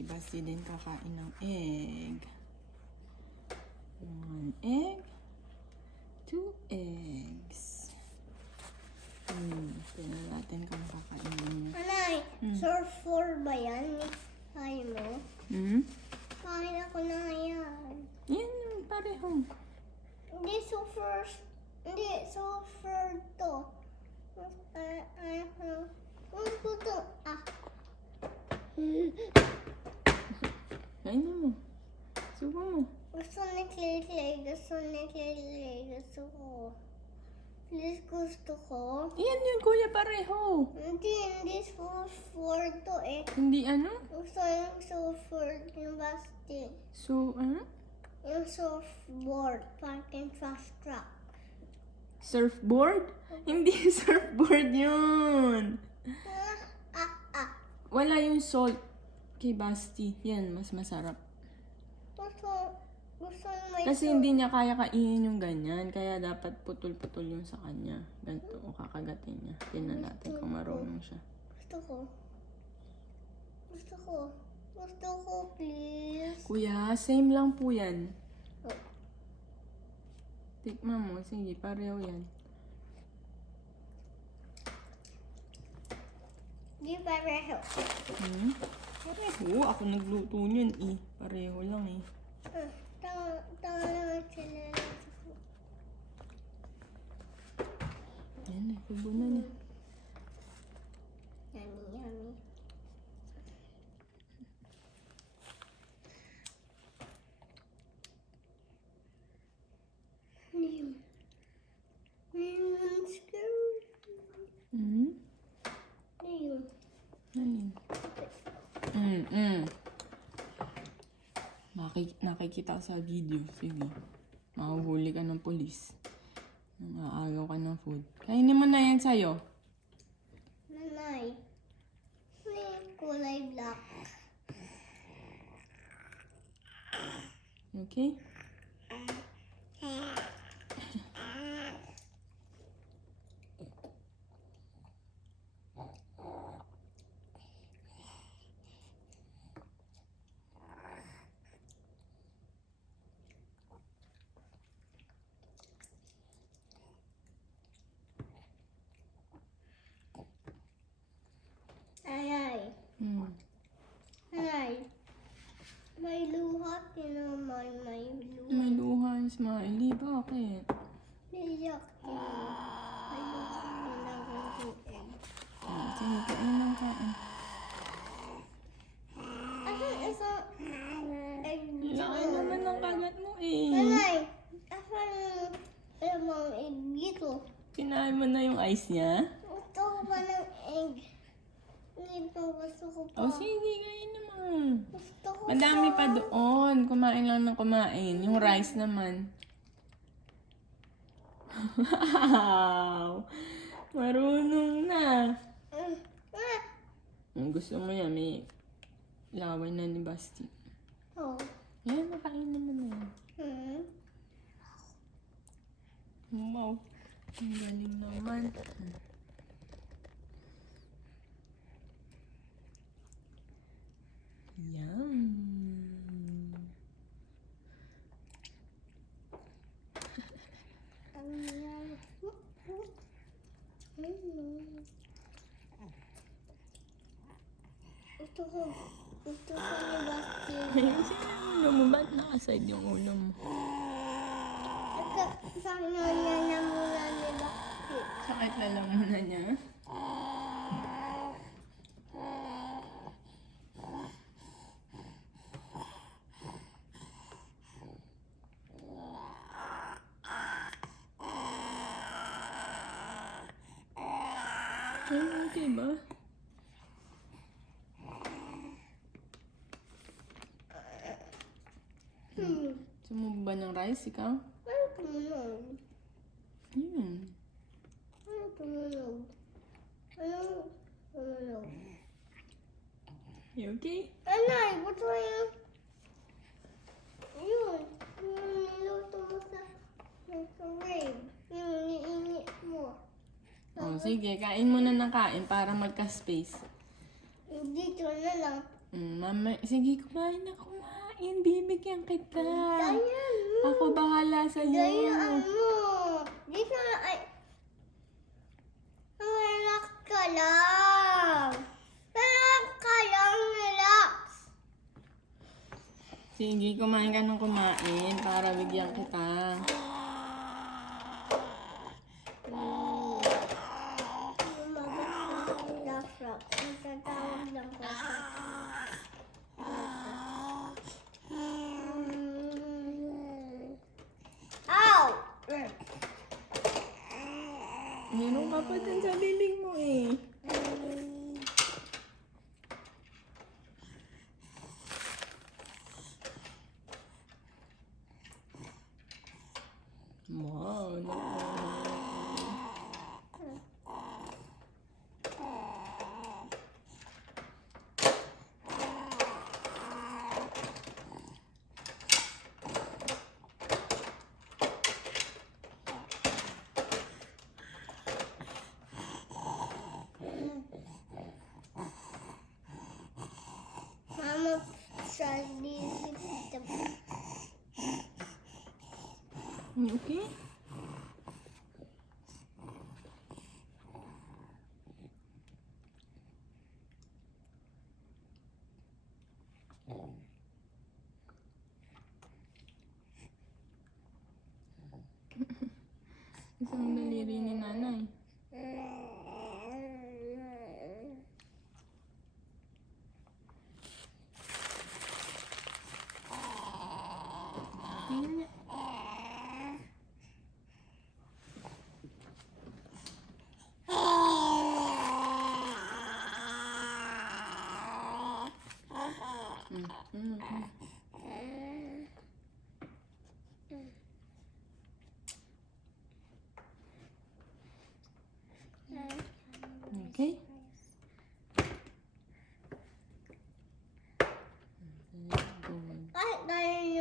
Si Basti din kakain ng egg. 1 egg. 2 eggs. Tingnan natin kung kakainin niya. Anay, surfboard ba yan? Kaya mo? Kain ako na yan. Yan, pareho. Hindi surfer to. Ano to? Kainin mo. Subo mo. Gusto ni Clay. Gusto ko. Please, gusto ko. Yan yun, kuya, pareho. Hindi surfboard to eh. Hindi ano? Gusto yung surfboard yung Basti. So, ano? Yung surfboard, parking fast track. Surfboard? Hindi surfboard yun. Wala yung salt kay Basti. Yan, mas masarap. Gusto yung may Kasi hindi niya kaya kainin yung ganyan. Kaya dapat putol-putol yung sa kanya. Ganito, o kakagatin niya. Tingnan natin kung marunong siya. Gusto ko, please. Kuya, same lang po yan. Oh. Tikman mo. Sige, pareho yan. Di pareho. Pareho. Ako nagluto niyan eh. Pareho lang eh. Tama naman sila. Yan, nagkubo na niya. Yummy. I'm scared. Alin? Nakikita ka sa video. Sige. Mahuhuli ka ng polis. Nakaagaw ka ng food. Kainin mo na yan sa'yo. Nanay. May kulay black. Okay? Ay. Nanay. May luha. May luha. May luha yung smiley. Bakit? Iyak. May luha. Sige, kain ng kain. Asan isa egg? Laki naman ng kagat mo eh. Nanay. Asan yung egg dito? Kinain mo na yung ice niya? Gusto ko pa ng egg. Gusto ko pa. Oh, sige, kain naman. Gusto ko Madami pa doon. Kumain lang ng kumain. Yung rice naman. Wow! Marunong na. Kung gusto mo yan, may laway na ni Basti. Oh. Yan, makain naman na yan. Wow. Ang galing naman. Yum. Gusto ko ni Basti. Ayun, sino yung ulo mo? Ba't nakaside yung ulo mo? Sabi niya na muna ni Basti. Sakit na lang muna niya. Okay ba? Sumubo ba ng rice ikaw? Ano tumunog? Yun. Ano tumunog? Ano tumunog? You okay? Anay, gusto ko yung... Yun. Yung niluto mo sa microwave. Yung niinit mo. Oh, sige, kain mo na ng kain para magka-space. Dito na lang. Mama, sige, kumain na kumain. Bibigyan kita. Ganyan mo. Ako bahala sa'yo. Ganyan mo. Dito na ay... Relax ka lang. Relax ka lang, relax. Sige, kumain ka ng kumain para bigyan kita. Matatawag lang ko. Ow! Meron ka pa dyan sa bibig mo eh. Wow, Mama, sorry. okay? Isang daliri ni nanay. Tingnan niya. Okay? Kahit ganyan